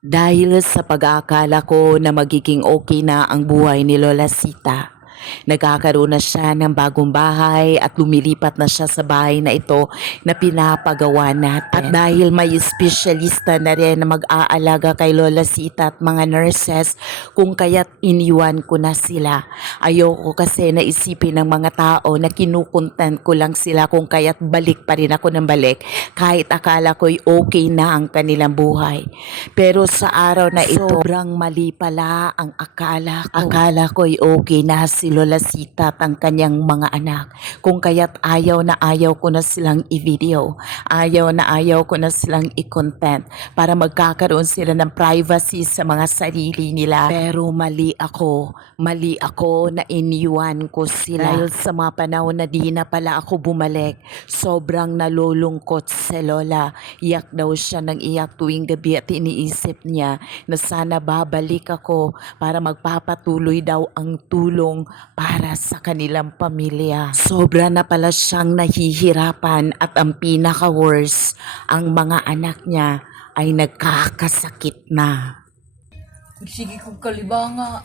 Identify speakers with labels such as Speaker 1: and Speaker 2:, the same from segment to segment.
Speaker 1: Dahil sa pag-aakala ko na magiging okay na ang buhay ni Lola Sita, nagkakaroon na siya ng bagong bahay at lumilipat na siya sa bahay na ito na pinapagawa natin. At dahil may espesyalista na rin na mag-aalaga kay Lola Sita at mga nurses, kung kaya't iniwan ko na sila. Ayoko kasi naisipin ng mga tao na kinukontent ko lang sila kung kaya't balik pa rin ako ng balik kahit akala ko'y okay na ang kanilang buhay. Pero sa araw na ito, sobrang mali pala ang akala ko. Akala ko'y okay na Lola Sita at ang kanyang mga anak. Kung kaya't ayaw na ayaw ko na silang i-video. Ayaw na ayaw ko na silang i-content para magkakaroon sila ng privacy sa mga sarili nila. Pero mali ako. Mali ako na iniwan ko sila. Dahil sa mga panahon na di na pala ako bumalik, sobrang nalulungkot si Lola. Iyak daw siya ng iyak tuwing gabi at iniisip niya na sana babalik ako para magpapatuloy daw ang tulong para sa kanilang pamilya. Sobra na pala siyang nahihirapan at ang pinaka-worst, ang mga anak niya ay nagkakasakit na.
Speaker 2: Sige kong kalibanga.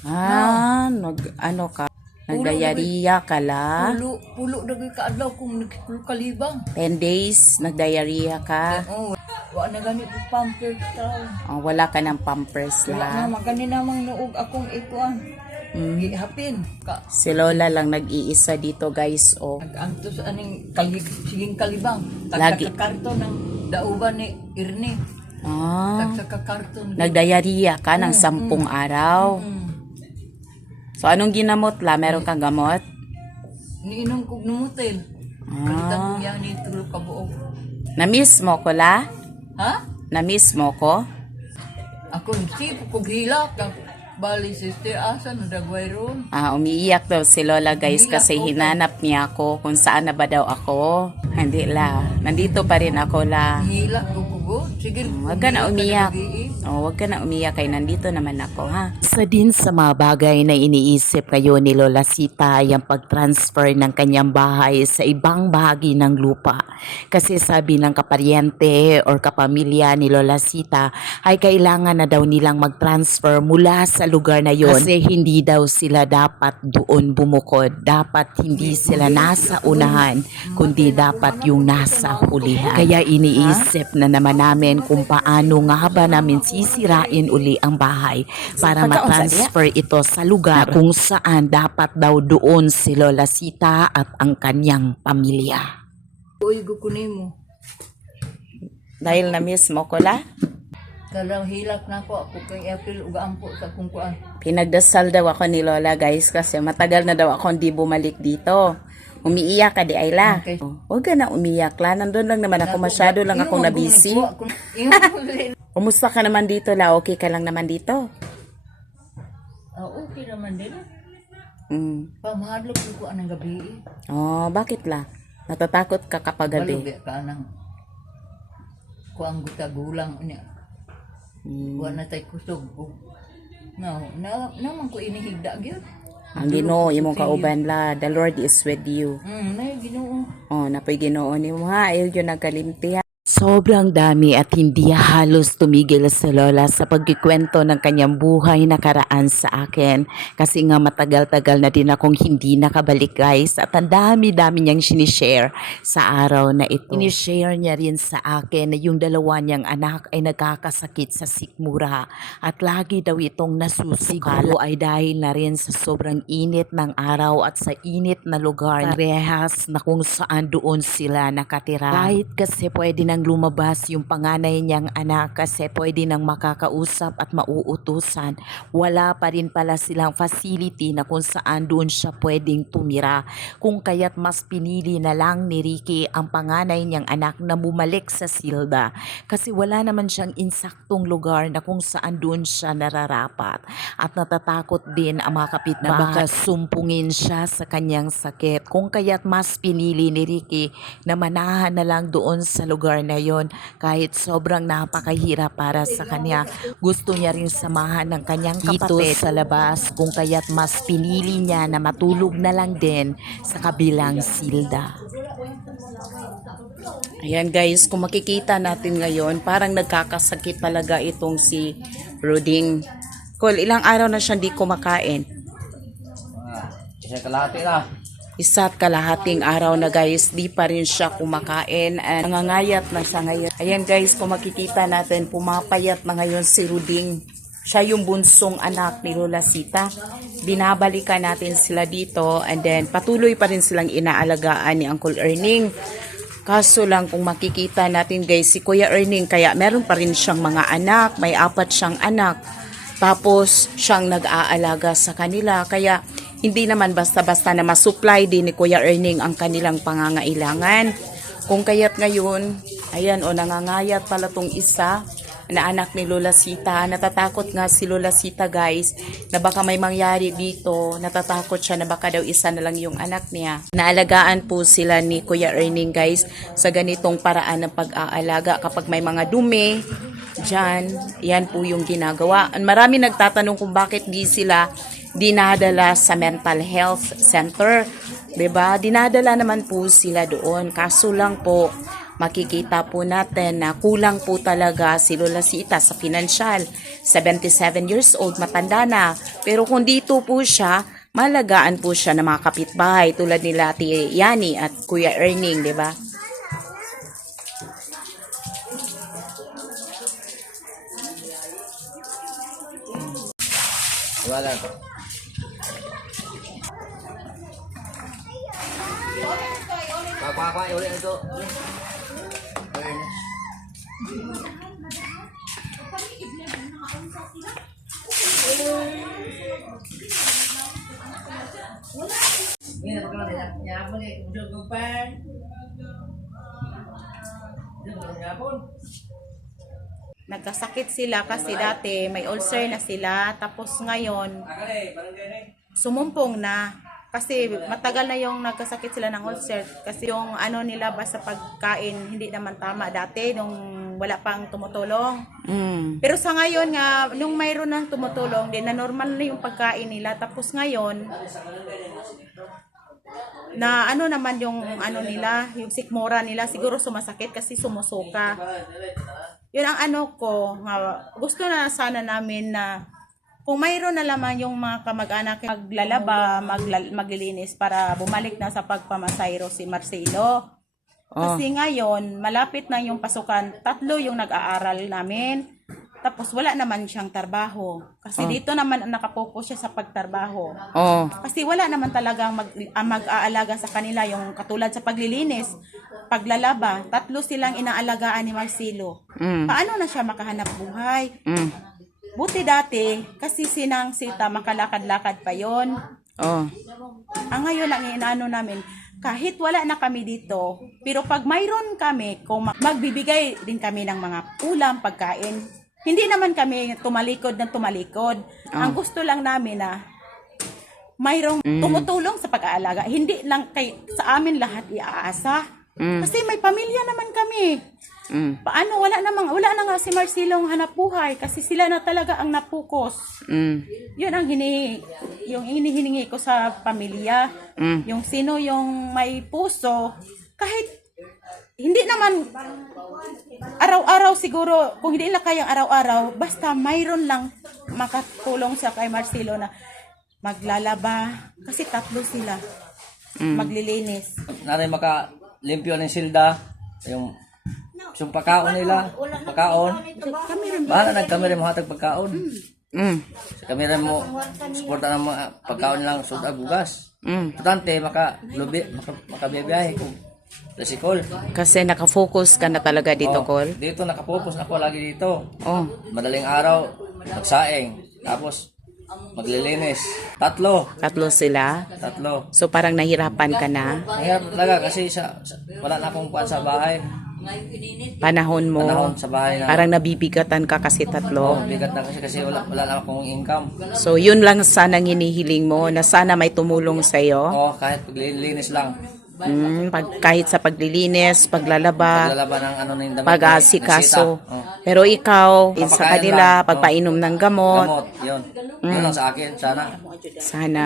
Speaker 1: Ah, nag, ano ka? Nagdayariya ka la?
Speaker 2: Pulo, pulo dagay ka adlaw kung nagkulo kalibang.
Speaker 1: 10 days, nagdayariya ka?
Speaker 2: Oh, wa na gani ko pamper tao.
Speaker 1: Ah, wala ka ng pampers
Speaker 2: Wala
Speaker 1: la?
Speaker 2: na magani namang nuog akong ikuan.
Speaker 1: Mm.
Speaker 2: Gihapin ka.
Speaker 1: Si Lola lang nag-iisa dito guys, oh.
Speaker 2: Nag-antos aning kalig, siging kalibang.
Speaker 1: Lagi.
Speaker 2: Tagsa ng dauban ni Irni.
Speaker 1: Ah,
Speaker 2: karton.
Speaker 1: nagdayariya ka ng sampung araw.
Speaker 2: Mm.
Speaker 1: So, anong ginamot la? Meron kang gamot?
Speaker 2: Niinom kog numutin. Kalitan ko yan ni tulo ka buok.
Speaker 1: Na-miss mo ko la?
Speaker 2: Ha?
Speaker 1: Na-miss mo ko?
Speaker 2: Ako si kog hilak. Bali sister asa na dagway ron.
Speaker 1: Ah, umiiyak daw si Lola guys
Speaker 2: Umiiyak
Speaker 1: kasi
Speaker 2: ako.
Speaker 1: hinanap niya ako kung saan na ba daw ako. Hindi la. Nandito pa rin ako la.
Speaker 2: Hilak ko kugo. Sige.
Speaker 1: Huwag ka na umiyak. Oh, wag ka na umiyak kay nandito naman ako ha. Sa din sa mga bagay na iniisip kayo ni Lola Sita ay ang pag-transfer ng kanyang bahay sa ibang bahagi ng lupa. Kasi sabi ng kaparyente or kapamilya ni Lola Sita ay kailangan na daw nilang mag-transfer mula sa lugar na yon kasi hindi daw sila dapat doon bumukod. Dapat hindi sila nasa unahan kundi dapat yung nasa hulihan. Kaya iniisip na naman namin kung paano nga ba namin sisirain uli ang bahay para matransfer ito sa lugar kung saan dapat daw doon si Lola Sita at ang kanyang pamilya.
Speaker 2: Uy, gukunin mo.
Speaker 1: Dahil na-miss mo ko la,
Speaker 2: Kalang hilak na ako. Ako kay April ugaan po sa kung kuan.
Speaker 1: pinagdasal daw ako ni Lola guys kasi matagal na daw ako hindi bumalik dito. Umiiyak ka di Ayla.
Speaker 2: Okay.
Speaker 1: Huwag ka na umiyak la. Nandun lang naman ako. Masyado lang akong nabisi. Kumusta ka naman dito la? Okay ka lang naman dito?
Speaker 2: Ah, okay naman din.
Speaker 1: Mm.
Speaker 2: Pamahadlok ko anang gabi.
Speaker 1: Oh, bakit la? Natatakot ka kapag gabi?
Speaker 2: Balubi ka anang kuang guta gulang niya.
Speaker 1: Mm.
Speaker 2: Wa na tay kusog. No, na naman ko inihigda gyud.
Speaker 1: Ang Ginoo imong kauban la. The Lord is with you.
Speaker 2: Mm, na Ginoo.
Speaker 1: Oh, napoy Ginoo ni mo ha. Ayaw yun nagkalimti ha. Sobrang dami at hindi halos tumigil sa Lola sa pagkikwento ng kanyang buhay nakaraan sa akin. Kasi nga matagal-tagal na din akong hindi nakabalik guys at ang dami-dami niyang sinishare sa araw na ito. Sinishare niya rin sa akin na yung dalawa niyang anak ay nagkakasakit sa sikmura at lagi daw itong nasusuka. Siguro ay dahil na rin sa sobrang init ng araw at sa init na lugar parehas na kung saan doon sila nakatira. Kahit kasi pwede nang lumabas yung panganay niyang anak kasi pwede nang makakausap at mauutusan. Wala pa rin pala silang facility na kung saan doon siya pwedeng tumira. Kung kaya't mas pinili na lang ni Ricky ang panganay niyang anak na bumalik sa Silda kasi wala naman siyang insaktong lugar na kung saan doon siya nararapat. At natatakot din ang mga kapitbahay na baka sumpungin siya sa kanyang sakit. Kung kaya't mas pinili ni Ricky na manahan na lang doon sa lugar na
Speaker 3: ngayon kahit sobrang napakahirap para sa kanya. Gusto niya rin samahan ng kanyang kapatid sa labas kung kaya't mas pinili niya na matulog na lang din sa kabilang silda. Ayan guys, kung makikita natin ngayon, parang nagkakasakit talaga itong si Ruding. Kol, ilang araw na siya hindi kumakain?
Speaker 4: Ah, isa kalahati na.
Speaker 3: Isa't kalahating araw na guys, di pa rin siya kumakain. And nangangayat na siya ngayon. Ayan guys, kung makikita natin, pumapayat na ngayon si Ruding. Siya yung bunsong anak ni Lola Sita. Binabalikan natin sila dito and then patuloy pa rin silang inaalagaan ni Uncle Erning. Kaso lang kung makikita natin guys, si Kuya Erning, kaya meron pa rin siyang mga anak, may apat siyang anak. Tapos siyang nag-aalaga sa kanila. Kaya hindi naman basta-basta na masupply din ni Kuya Erning ang kanilang pangangailangan. Kung kaya't ngayon, ayan o nangangayat pala tong isa na anak ni Lola Sita. Natatakot nga si Lola Sita guys na baka may mangyari dito. Natatakot siya na baka daw isa na lang yung anak niya. Naalagaan po sila ni Kuya Erning guys sa ganitong paraan ng pag-aalaga kapag may mga dumi, Diyan, yan po yung ginagawa. Marami nagtatanong kung bakit di sila dinadala sa mental health center. 'Di ba? Dinadala naman po sila doon. Kaso lang po, makikita po natin na kulang po talaga si Lola Sita sa financial. 77 years old, matanda na. Pero kung dito po siya, malagaan po siya ng mga kapitbahay tulad nila Ate Yani at Kuya Erning, 'di ba?
Speaker 4: Wala. Pakwa-kwa ulit ito. Ayun.
Speaker 5: Nagkasakit sila kasi dati may ulcer na sila tapos ngayon sumumpong na kasi matagal na yung nagkasakit sila ng ulcer kasi yung ano nila ba sa pagkain hindi naman tama dati nung wala pang tumutulong.
Speaker 3: Mm.
Speaker 5: Pero sa ngayon nga nung mayroon nang tumutulong din na normal na yung pagkain nila tapos ngayon na ano naman yung ano nila, yung sikmura nila siguro sumasakit kasi sumusuka. Yun ang ano ko, nga, gusto na sana namin na kung mayroon na lamang yung mga kamag-anak maglalaba, maglal- maglilinis para bumalik na sa pagpamasayro si Marcelo. Kasi ngayon, malapit na yung pasukan, tatlo yung nag-aaral namin. Tapos wala naman siyang trabaho. Kasi dito naman nakapokus siya sa pagtrabaho.
Speaker 3: Oh.
Speaker 5: Kasi wala naman talagang mag, ah, mag-aalaga sa kanila yung katulad sa paglilinis, paglalaba, tatlo silang inaalagaan ni Marcelo.
Speaker 3: Mm.
Speaker 5: Paano na siya makahanap buhay?
Speaker 3: Mm.
Speaker 5: Buti dati, kasi sinang sita makalakad-lakad pa yon.
Speaker 3: Oh.
Speaker 5: Ang ngayon ang inaano namin, kahit wala na kami dito, pero pag mayroon kami, kung mag- magbibigay din kami ng mga ulam, pagkain, hindi naman kami tumalikod ng tumalikod. Ang gusto lang namin na mayroong tumutulong sa pag-aalaga. Hindi lang kay sa amin lahat iaasa. Kasi may pamilya naman kami.
Speaker 3: Mm.
Speaker 5: Paano wala namang wala na nga si Marcelo ang hanap buhay kasi sila na talaga ang napukos.
Speaker 3: Mm.
Speaker 5: Yun ang hinihingi, yung hinihiningi ko sa pamilya.
Speaker 3: Mm.
Speaker 5: Yung sino yung may puso, kahit hindi naman araw-araw siguro, kung hindi lang kayang araw-araw, basta mayroon lang makatulong sa kay Marcelo na maglalaba. Kasi tatlo sila. Maglilinis.
Speaker 4: Narin maka limpyo ng silda. Yung yung pagkaon nila. Pagkaon.
Speaker 5: Kami rin
Speaker 4: Bahala na kami rin hatag pagkaon.
Speaker 3: Mm.
Speaker 4: Sa kami rin mo suporta ng mga pagkaon lang sud bugas.
Speaker 3: Mm.
Speaker 4: Importante maka lubi maka, makabiyahe ko. Resikol.
Speaker 3: Kasi nakafocus ka na talaga dito,
Speaker 4: Oh,
Speaker 3: Col.
Speaker 4: Dito nakapokus ako lagi dito.
Speaker 3: Oh.
Speaker 4: Madaling araw, magsaing. Tapos, maglilinis. Tatlo.
Speaker 3: Tatlo sila.
Speaker 4: Tatlo.
Speaker 3: So parang nahirapan ka na.
Speaker 4: Mahirap talaga kasi sa, sa- wala na akong kuwan sa bahay.
Speaker 3: Panahon mo.
Speaker 4: Panahon sa bahay na.
Speaker 3: Parang nabibigatan ka kasi tatlo.
Speaker 4: bigat na kasi kasi wala, wala na akong income.
Speaker 3: So yun lang sana hinihiling mo na sana may tumulong sa iyo.
Speaker 4: Oh, kahit paglilinis lang.
Speaker 5: Mm, pag, kahit sa paglilinis, paglalaba,
Speaker 4: Paglalaba ng ano na yung damit.
Speaker 5: pag-asikaso.
Speaker 4: nasita. Oh.
Speaker 5: Pero ikaw, sa
Speaker 4: Papakain
Speaker 5: kanila,
Speaker 4: lang.
Speaker 5: pagpainom ng gamot,
Speaker 4: Gamot, yun. Yun lang sa akin, sana.
Speaker 5: sana.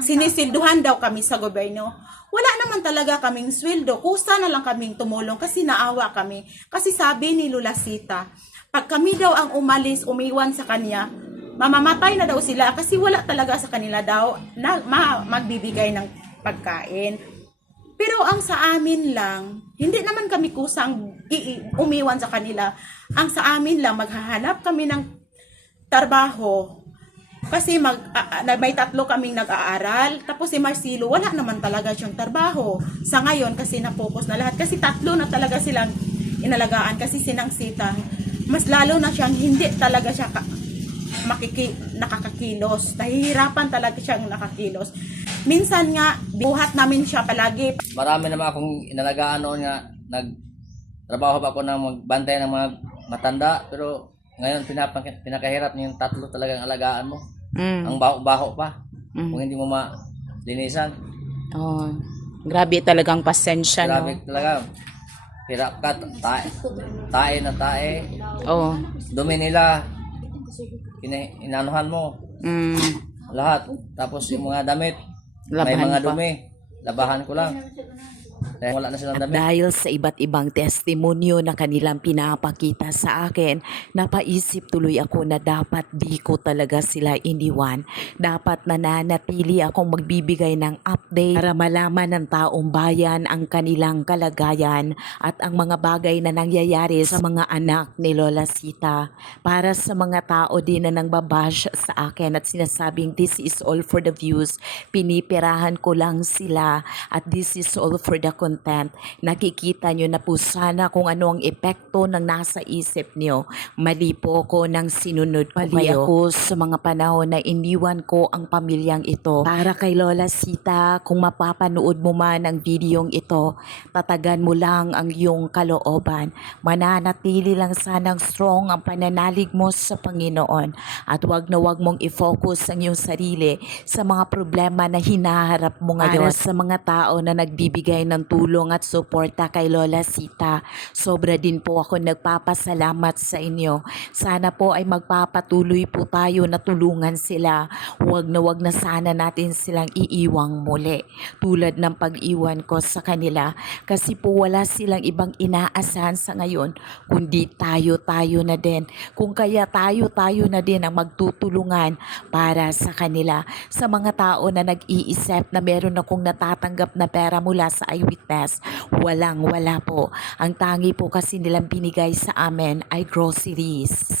Speaker 5: Sinisilduhan daw kami sa gobyerno. Wala naman talaga kaming sweldo. Kusa na lang kaming tumulong kasi naawa kami. Kasi sabi ni Lula Sita, pag kami daw ang umalis, umiwan sa kanya, mamamatay na daw sila kasi wala talaga sa kanila daw na ma- magbibigay ng pagkain. Pero ang sa amin lang, hindi naman kami kusang umiwan sa kanila. Ang sa amin lang, maghahanap kami ng trabaho. Kasi mag, a- may tatlo kaming nag-aaral. Tapos si Marcelo, wala naman talaga siyang trabaho. Sa ngayon, kasi na-focus na lahat. Kasi tatlo na talaga silang inalagaan. Kasi sinangsita. Mas lalo na siyang hindi talaga siya ka- makiki, nakakakilos. Nahihirapan talaga siyang nakakilos. Minsan nga, buhat namin siya palagi.
Speaker 4: Marami naman akong inalagaan noon nga, nagtrabaho pa ako ng magbantay ng mga matanda, pero ngayon pinapang, pinakahirap yung tatlo talagang alagaan mo.
Speaker 5: Mm.
Speaker 4: Ang baho-baho pa.
Speaker 5: Mm.
Speaker 4: Kung hindi mo malinisan.
Speaker 5: Oh, grabe talagang pasensya, no?
Speaker 4: Grabe talaga. Hirap ka, tae, tae na tae.
Speaker 5: Oh.
Speaker 4: Dumi nila. Ina, inanuhan mo.
Speaker 5: Mm.
Speaker 4: Lahat. Tapos yung mga damit. may
Speaker 5: Labahan
Speaker 4: mga
Speaker 5: pa.
Speaker 4: dumi. Labahan ko lang. Kaya wala na silang
Speaker 1: At
Speaker 4: damit.
Speaker 1: dahil sa iba't ibang testimonyo na kanilang pinapakita sa akin, napaisip tuloy ako na dapat di ko talaga sila iniwan. Dapat nananatili akong magbibigay ng update para malaman ng taong bayan ang kanilang kalagayan at ang mga bagay na nangyayari sa mga anak ni Lola Sita. Para sa mga tao din na nang babash sa akin at sinasabing this is all for the views, pinipirahan ko lang sila at this is all for the content. Nakikita nyo na po sana kung ano ang epekto ng nasa isip nyo. Mali po ko nang sinunod ko Mali
Speaker 5: kayo.
Speaker 1: ako sa mga panahon na iniwan ko ang pamilyang ito. Para kay Lola Sita, kung mapapanood mo man ang videong ito, tatagan mo lang ang iyong kalooban. Mananatili lang sanang strong ang pananalig mo sa Panginoon at wag na wag mong i-focus ang iyong sarili sa mga problema na hinaharap mo ngayon. Para sa mga tao na nagbibigay ng tulong at suporta kay Lola Sita, sobra din po ako nagpapasalamat sa inyo. Sana po ay magpapatuloy po tayo na tulungan sila. Huwag na wag na sana natin silang iiwang muli. Tulad ng pag-iwan ko sa kanila. Kasi po wala silang ibang inaasahan sa ngayon, kundi tayo-tayo na din. Kung kaya tayo-tayo na din ang magtutulungan para sa kanila. Sa mga tao na nag-iisip na meron akong natatanggap na pera mula sa eyewitness, walang wala po. Ang tangi po kasi nilang binigay sa amin ay groceries.